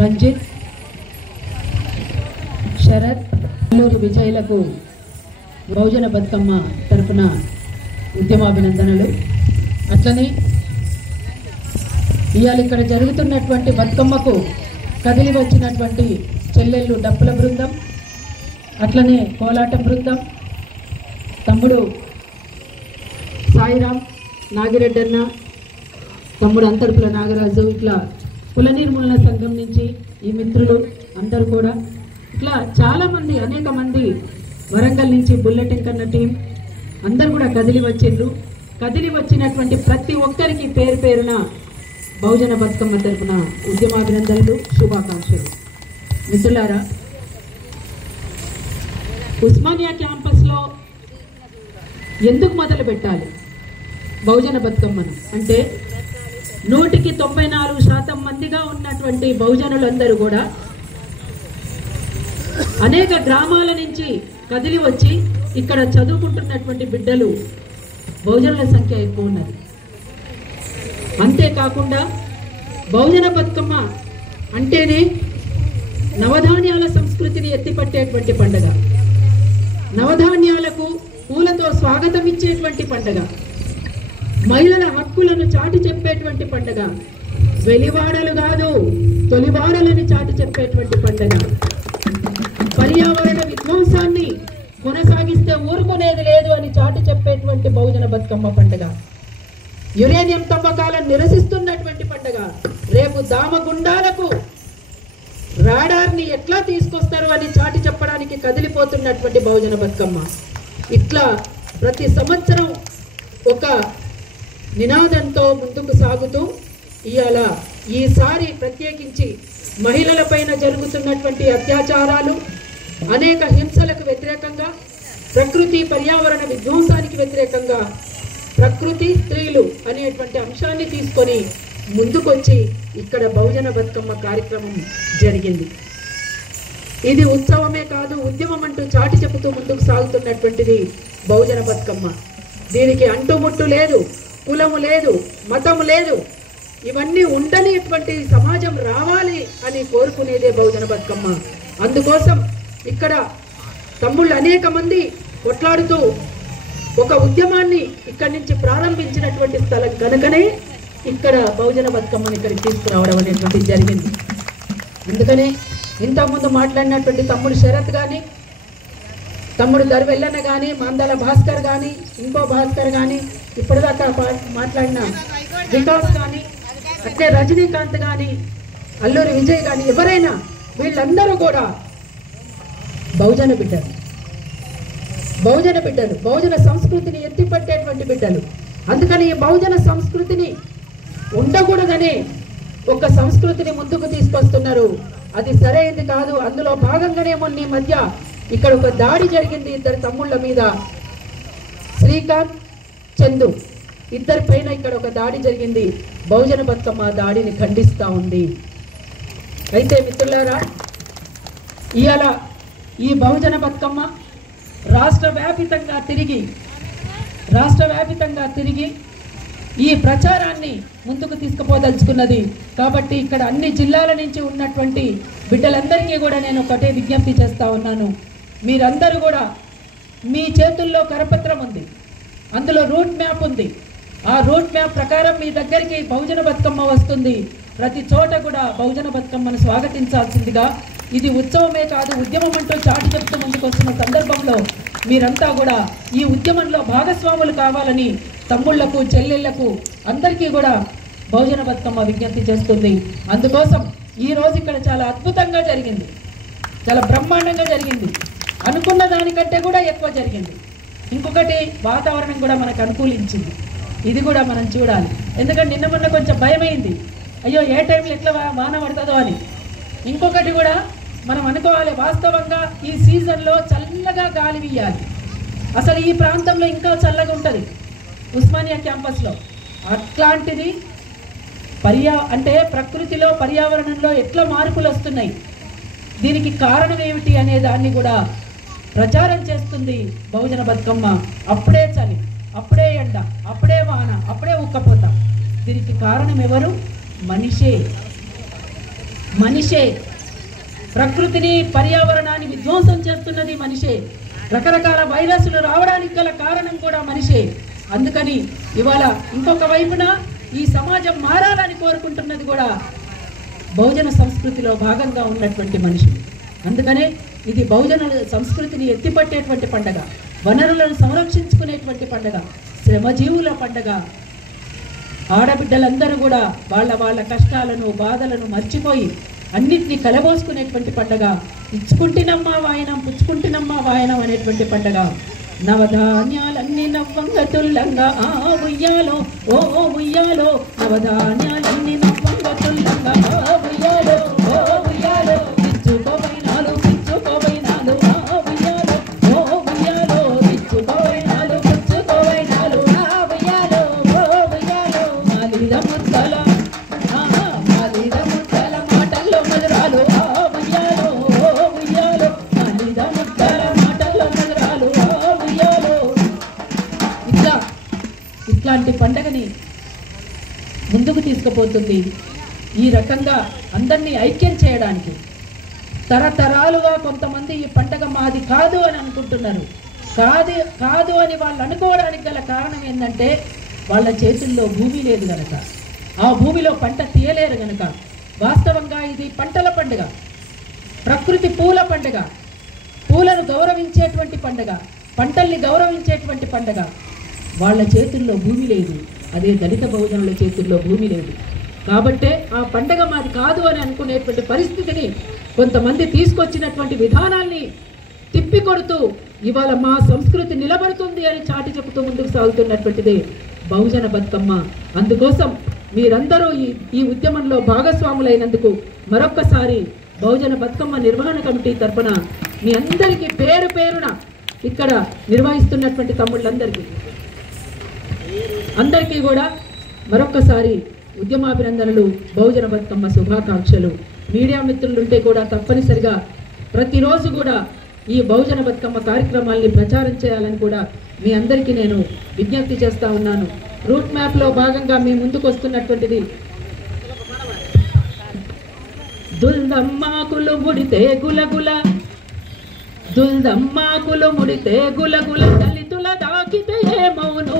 రంజిత్, శరత్, అల్లూరి విజయ్లకు బహుజన బతుకమ్మ తరఫున ఉద్యమాభినందనలు. అట్లనే ఇవాళ ఇక్కడ జరుగుతున్నటువంటి బతుకమ్మకు కదిలి వచ్చినటువంటి చెల్లెళ్ళు డప్పుల బృందం, అట్లనే కోలాట బృందం, తమ్ముడు సాయిరామ్, నాగిరెడ్డన్న, తమ్ముడు అంతర్పుల నాగరాజు, ఇట్లా కుల నిర్మూలన సంఘం నుంచి ఈ మిత్రులు అందరూ కూడా, ఇట్లా చాలామంది అనేక మంది, వరంగల్ నుంచి బుల్లెటిన్ కన్న టీం అందరు కూడా కదిలి వచ్చిండ్రు. కదిలి వచ్చినటువంటి ప్రతి ఒక్కరికి పేరు పేరున బహుజన బతుకమ్మ తరపున ఉద్యమాభినందనలు, శుభాకాంక్షలు. మిత్రులారా, ఉస్మానియా క్యాంపస్లో ఎందుకు మొదలు పెట్టాలి బహుజన బతుకమ్మను అంటే 100కి 94% మందిగా ఉన్నటువంటి బహుజనులందరూ కూడా అనేక గ్రామాల నుంచి కదిలి వచ్చి ఇక్కడ చదువుకుంటున్నటువంటి బిడ్డలు బహుజనుల సంఖ్య ఎక్కువ ఉన్నది. అంతేకాకుండా బహుజన బతుకమ్మ అంటేనే నవధాన్యాల సంస్కృతిని ఎత్తిపట్టేటువంటి పండుగ, నవధాన్యాలకు పూలతో స్వాగతం ఇచ్చేటువంటి పండుగ, మహిళల హక్కులను చాటి చెప్పేటువంటి పండుగ, వెలివాడలు కాదు తొలివాడలని చాటి చెప్పేటువంటి పండుగ, పర్యావరణ విధ్వంసాన్ని కొనసాగిస్తే ఊరుకునేది లేదు అని చాటి చెప్పేటువంటి బహుజన బతుకమ్మ పండుగ, యురేనియం తవ్వకాలను నిరసిస్తున్నటువంటి పండుగ, రేపు దామగుండాలకు రాడార్ని ఎట్లా తీసుకొస్తారు అని చాటి చెప్పడానికి కదిలిపోతున్నటువంటి బహుజన బతుకమ్మ. ఇట్లా ప్రతి సంవత్సరం ఒక నినాదంతో ముందుకు సాగుతూ ఇవాళ ఈసారి ప్రత్యేకించి మహిళల పైన జరుగుతున్నటువంటి అత్యాచారాలు, అనేక హింసలకు వ్యతిరేకంగా, ప్రకృతి పర్యావరణ విధ్వంసానికి వ్యతిరేకంగా ప్రకృతి స్త్రీలు అనేటువంటి అంశాన్ని తీసుకొని ముందుకొచ్చి ఇక్కడ బహుజన బతుకమ్మ కార్యక్రమం జరిగింది. ఇది ఉత్సవమే కాదు, ఉద్యమం అంటూ చాటి చెబుతూ ముందుకు సాగుతున్నటువంటిది బహుజన బతుకమ్మ. దీనికి అంటుముట్టు లేదు, కులము లేదు, మతము లేదు, ఇవన్నీ ఉండనిటువంటి సమాజం రావాలి అని కోరుకునేదే బహుజన బతుకమ్మ. అందుకోసం ఇక్కడ తమ్ముళ్ళు అనేక మంది కొట్లాడుతూ ఒక ఉద్యమాన్ని ఇక్కడి నుంచి ప్రారంభించినటువంటి స్థలం కనుకనే ఇక్కడ బహుజన బతుకమ్మని ఇక్కడికి తీసుకురావడం అనేటువంటిది జరిగింది. అందుకనే ఇంతకుముందు మాట్లాడినటువంటి తమ్ముడు శరత్ కానీ, తమ్ముడు దర్వెల్లన్న కానీ, మాందాల భాస్కర్ కానీ, ఇంకో భాస్కర్ కానీ, ఇప్పటిదాకా మాట్లాడిన వికాస్ కానీ, అట్లే రజనీకాంత్ కానీ, అల్లూరి విజయ్ కానీ, ఎవరైనా వీళ్ళందరూ కూడా బహుజన బిడ్డలు, బహుజన బిడ్డలు, బహుజన సంస్కృతిని ఎత్తిపట్టేటువంటి బిడ్డలు. అందుకని ఈ బహుజన సంస్కృతిని ఉండకూడదనే ఒక సంస్కృతిని ముందుకు తీసుకొస్తున్నారు. అది సరైనది కాదు. అందులో భాగంగానే మొన్న ఈ మధ్య ఇక్కడ ఒక దాడి జరిగింది ఇద్దరు తమ్ముళ్ళ మీద, శ్రీకాంత్, చందు ఇద్దరి పైన ఇక్కడ ఒక దాడి జరిగింది. బహుజన బతుకమ్మ దాడిని ఖండిస్తూ ఉంది. అయితే మిత్రులారా, ఇవాళ ఈ బహుజన బతుకమ్మ రాష్ట్ర వ్యాపితంగా తిరిగి ఈ ప్రచారాన్ని ముందుకు తీసుకుపోదలుచుకున్నది. కాబట్టి ఇక్కడ అన్ని జిల్లాల నుంచి ఉన్నటువంటి బిడ్డలందరికీ కూడా నేను ఒకటే విజ్ఞప్తి చేస్తూ ఉన్నాను. మీరందరూ కూడా మీ చేతుల్లో కరపత్రం ఉంది, అందులో రూట్ మ్యాప్ ఉంది. ఆ రూట్ మ్యాప్ ప్రకారం మీ దగ్గరికి బహుజన బతుకమ్మ వస్తుంది. ప్రతి చోట కూడా బహుజన బతుకమ్మను స్వాగతించాల్సిందిగా, ఇది ఉత్సవమే కాదు ఉద్యమం అంటూ చాటి చెప్తూ ముందుకు వస్తున్న సందర్భంలో మీరంతా కూడా ఈ ఉద్యమంలో భాగస్వాములు కావాలని తమ్ముళ్లకు, చెల్లెళ్లకు అందరికీ కూడా బహుజన బతుకమ్మ విజ్ఞప్తి చేస్తుంది. అందుకోసం ఈరోజు ఇక్కడ చాలా అద్భుతంగా జరిగింది, చాలా బ్రహ్మాండంగా జరిగింది, అనుకున్న దానికంటే కూడా ఎక్కువ జరిగింది. ఇంకొకటి, వాతావరణం కూడా మనకు అనుకూలించింది. ఇది కూడా మనం చూడాలి. ఎందుకంటే నిన్న మొన్న కొంచెం భయమైంది, అయ్యో ఏ టైంలో ఎట్లా వాన పడుతుందో అని. ఇంకొకటి కూడా మనం అనుకోవాలి, వాస్తవంగా ఈ సీజన్లో చల్లగా గాలి వీయాలి. అసలు ఈ ప్రాంతంలో ఇంకా చల్లగా ఉంటుంది ఉస్మానియా క్యాంపస్లో. అట్లాంటిది అంటే ప్రకృతిలో, పర్యావరణంలో ఎట్లా మార్పులు వస్తున్నాయి, దీనికి కారణం ఏమిటి అనే దాన్ని కూడా ప్రచారం చేస్తుంది బహుజన బతుకమ్మ. అప్పుడే చలి, అప్పుడే ఎండ, అప్పుడే వాన, అప్పుడే ఉక్కపోత. దీనికి కారణం ఎవరు? మనిషే. మనిషే ప్రకృతిని పర్యావరణాన్ని విధ్వంసం చేస్తున్నది మనిషే. రకరకాల వైరస్లు రావడానికి గల కారణం కూడా మనిషే. అందుకని ఇవాళ ఇంకొక వైపున ఈ సమాజం మారాలని కోరుకుంటున్నది కూడా బహుజన సంస్కృతిలో భాగంగా ఉన్నటువంటి మనిషి. అందుకనే ఇది బహుజన సంస్కృతిని ఎత్తిపట్టేటువంటి పండగ, వనరులను సంరక్షించుకునేటువంటి పండగ, శ్రమజీవుల పండగ. ఆడబిడ్డలందరూ కూడా వాళ్ళ వాళ్ళ కష్టాలను బాధలను మర్చిపోయి అన్నిటినీ కలబోసుకునేటువంటి పండగ. ఇచ్చుకుంటున్నమ్మా వాయనం పుచ్చుకుంటున్నమ్మా వాయనం అనేటువంటి పండగ. నవధాన్యాలన్నీ నవ్వంగా తుల్లంగా ఉయ్యాలో ఓ ఉయ్యాలో, నవధాన్యాలన్నీ నవ్వంగా తుల్లంగా ఉయ్యాలో ఓ ఉయ్యాలో, పిచ్చుకోవైనాలు పిచ్చుకోవైనాలు ఉయ్యాలో ఓ ఉయ్యాలో, పిచ్చుకోవైనాలు పిచ్చుకోవైనాలు ఉయ్యాలో ఓ ఉయ్యాలో. మాలిద ముద్దల మాలిద ముద్దల మాటల్లో మధురాలు ఉయ్యాలో ఓ ఉయ్యాలో, మాలిద ముద్దల మాటల్లో మధురాలు ఉయ్యాలో. ఇట్లాంటి పండగని ముందుకు తీసుకుపోతుంది. ఈ రకంగా అందరినీ ఐక్యం చేయడానికి తరతరాలుగా కొంతమంది ఈ పండగ మాది కాదు అని అనుకుంటున్నారు. కాదు అని వాళ్ళు అనుకోవడానికి గల కారణం ఏంటంటే వాళ్ళ చేతుల్లో భూమి లేదు గనక, ఆ భూమిలో పంట తీయలేరు గనక. వాస్తవంగా ఇది పంటల పండుగ, ప్రకృతి పూల పండుగ, పూలను గౌరవించేటువంటి పండుగ, పంటల్ని గౌరవించేటువంటి పండుగ. వాళ్ళ చేతుల్లో భూమి లేదు, అదే దళిత బహుజనుల చేతుల్లో భూమి లేదు. కాబట్టే ఆ పండగ మాది కాదు అని అనుకునేటువంటి పరిస్థితిని కొంతమంది తీసుకొచ్చినటువంటి విధానాల్ని తిప్పికొడుతూ ఇవాళ మా సంస్కృతి నిలబడుతుంది అని చాటి చెబుతూ ముందుకు సాగుతున్నటువంటిది బహుజన బతుకమ్మ. అందుకోసం మీరందరూ ఈ ఉద్యమంలో భాగస్వాములైనందుకు మరొక్కసారి బహుజన బతుకమ్మ నిర్వహణ కమిటీ తరఫున మీ అందరికీ పేరు పేరున ఇక్కడ నిర్వహిస్తున్నటువంటి అందరికీ కూడా మరొక్కసారి ఉద్యమాభినందనలు, బహుజన బతుకమ్మ శుభాకాంక్షలు. మీడియా మిత్రులుంటే కూడా తప్పనిసరిగా ప్రతిరోజు కూడా ఈ బహుజన బతుకమ్మ కార్యక్రమాల్ని ప్రచారం చేయాలని కూడా మీ అందరికీ నేను విజ్ఞప్తి చేస్తూ ఉన్నాను. రూట్ మ్యాప్లో భాగంగా మీ ముందుకు వస్తున్నటువంటిది దుల్దమ్మాకులు ముడితే గులగుల, దుల్దమ్మాకులు ముడితే గులగుల, దళితుల దాకితే ఏమౌను,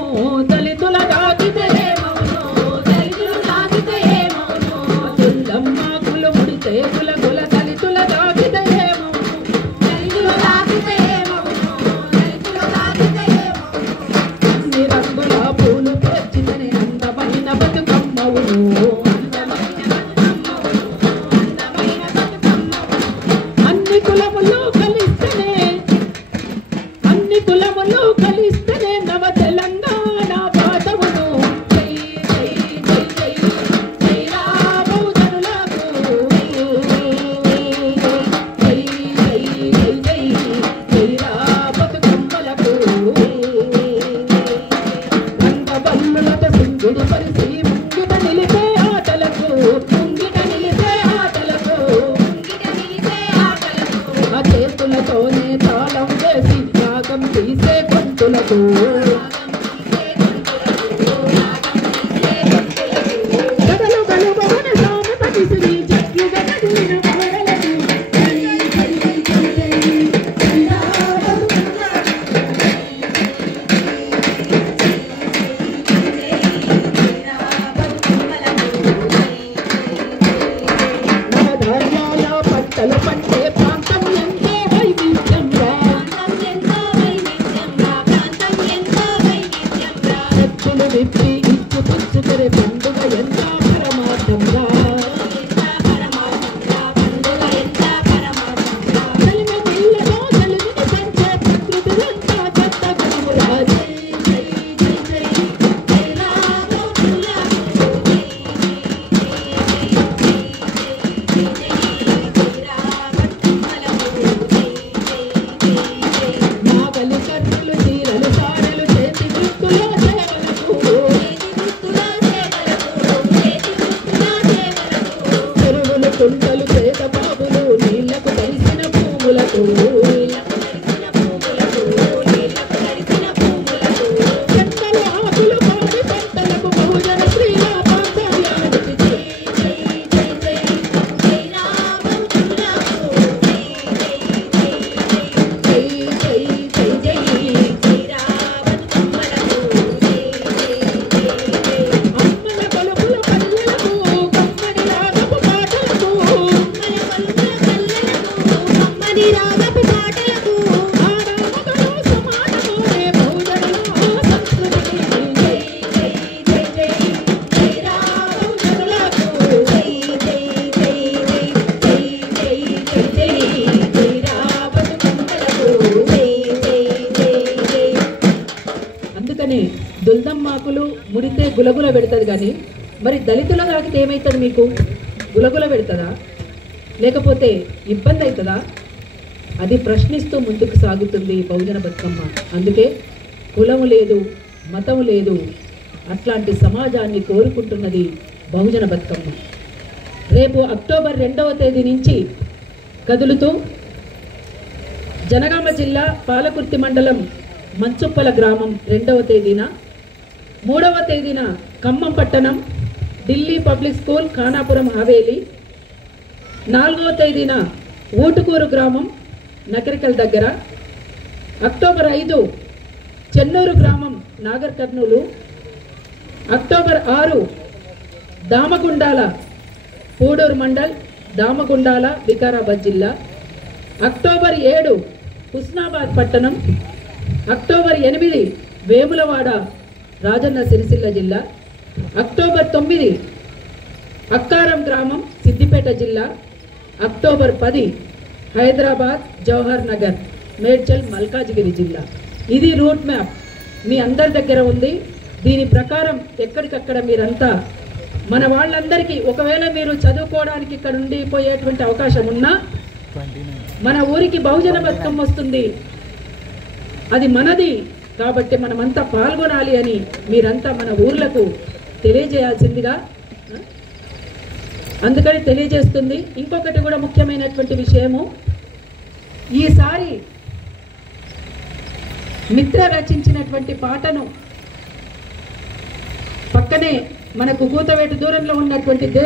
దళితుల దాకితే ఏమౌను, దళితుల దాకితే ఏమౌను, దుల్దమ్మాకులు ముడితే గులగుల, దళితుల దాకితే ఏమౌను, దళితుల దాకితే ఏమౌను, దళితుల దాకితే ఏమౌను. అన్ని రంగుల పూలు తెచ్చితేనే అందమైన బతుకమ్మవును, అన్ని కులములు కలిస్తేనే నవ తెలంగాణ పాఠమును. జై జై జై జై జై రాబోజనులకు, జై జై జై జై జై రాబతుకమ్మలకు. రంగబల్లులతో సింగుడు పరిసి ముంగిట నిలిపే ఆటలకు, ముంగిట నిలిపే ఆటలకు, ముంగిట నిలిపే ఆటలకు. ఆ చేతులతోనే తాళం వేసి రాగం తీసే గొంతులకు, గదలు గలుగొన సామపతి శ్రీ జట్లుగా కదిలిన కోడలకు. నవధాన్యాల పంటలు పండే ప్రాంతం ఎంతో వైవిధ్యంగా, చెట్టులు విప్పి ఇచ్చు పుచ్చుకునే పండుగ ఎంత పరమార్థంగా, కలిమి నీళ్ళలో కలిమిని పంచే ప్రకృతి ఎంత చెత్త గురువురా. జై జై జై జై జై రాబోజనులకు, నాగలి కర్రలు చీరలు సారెలు చేతి వృత్తుల సేవలకు, చెరువులు కుంటలు చేత బాబులు నీళ్లకు తడిసిన భూములకు, చెక్కల ఆకులు పాడి పంటలకు బహుజన స్త్రీల బాంధవ్యానికి. జై గులగుల పెడుతుంది. కానీ మరి దళితుల తాకితే ఏమవుతుంది? మీకు గులగుల పెడుతుందా, లేకపోతే ఇబ్బంది అవుతుందా? అది ప్రశ్నిస్తూ ముందుకు సాగుతుంది బహుజన బతుకమ్మ. అందుకే కులము లేదు, మతము లేదు, అట్లాంటి సమాజాన్ని కోరుకుంటున్నది బహుజన బతుకమ్మ. రేపు అక్టోబర్ 2వ తేదీ నుంచి కదులుతూ జనగామ జిల్లా పాలకుర్తి మండలం మంచుప్పల గ్రామం 2వ తేదీన, 3వ తేదీన ఖమ్మం పట్టణం ఢిల్లీ పబ్లిక్ స్కూల్ ఖానాపురం హవేలీ, 4వ తేదీన ఊటుకూరు గ్రామం నకరికల్ దగ్గర, అక్టోబర్ 5 చెన్నూరు గ్రామం నాగర్ కర్నూలు, అక్టోబర్ 6 దామగుండాల పూడూరు మండల్ దామగుండాల వికారాబాద్ జిల్లా, అక్టోబర్ 7 హుస్నాబాద్ పట్టణం, అక్టోబర్ 8 వేములవాడ రాజన్న సిరిసిల్ల జిల్లా, అక్టోబర్ 9 అక్కారం గ్రామం సిద్దిపేట జిల్లా, అక్టోబర్ 10 హైదరాబాద్ జవహర్ నగర్ మేడ్చల్ మల్కాజిగిరి జిల్లా. ఇది రూట్ మ్యాప్ మీ అందరి దగ్గర ఉంది. దీని ప్రకారం ఎక్కడికక్కడ మీరంతా మన వాళ్ళందరికీ, ఒకవేళ మీరు చదువుకోవడానికి ఇక్కడ ఉండిపోయేటువంటి అవకాశం ఉన్నా, మన ఊరికి బహుజన బతుకమ్మ వస్తుంది, అది మనది కాబట్టి మనమంతా పాల్గొనాలి అని మీరంతా మన ఊర్లకు తెలియజేయాల్సిందిగా అందుకని తెలియజేస్తుంది. ఇంకొకటి కూడా ముఖ్యమైనటువంటి విషయము, ఈసారి మిత్ర రచించినటువంటి పాటను పక్కనే మనకు కూతవేటు దూరంలో ఉన్నటువంటి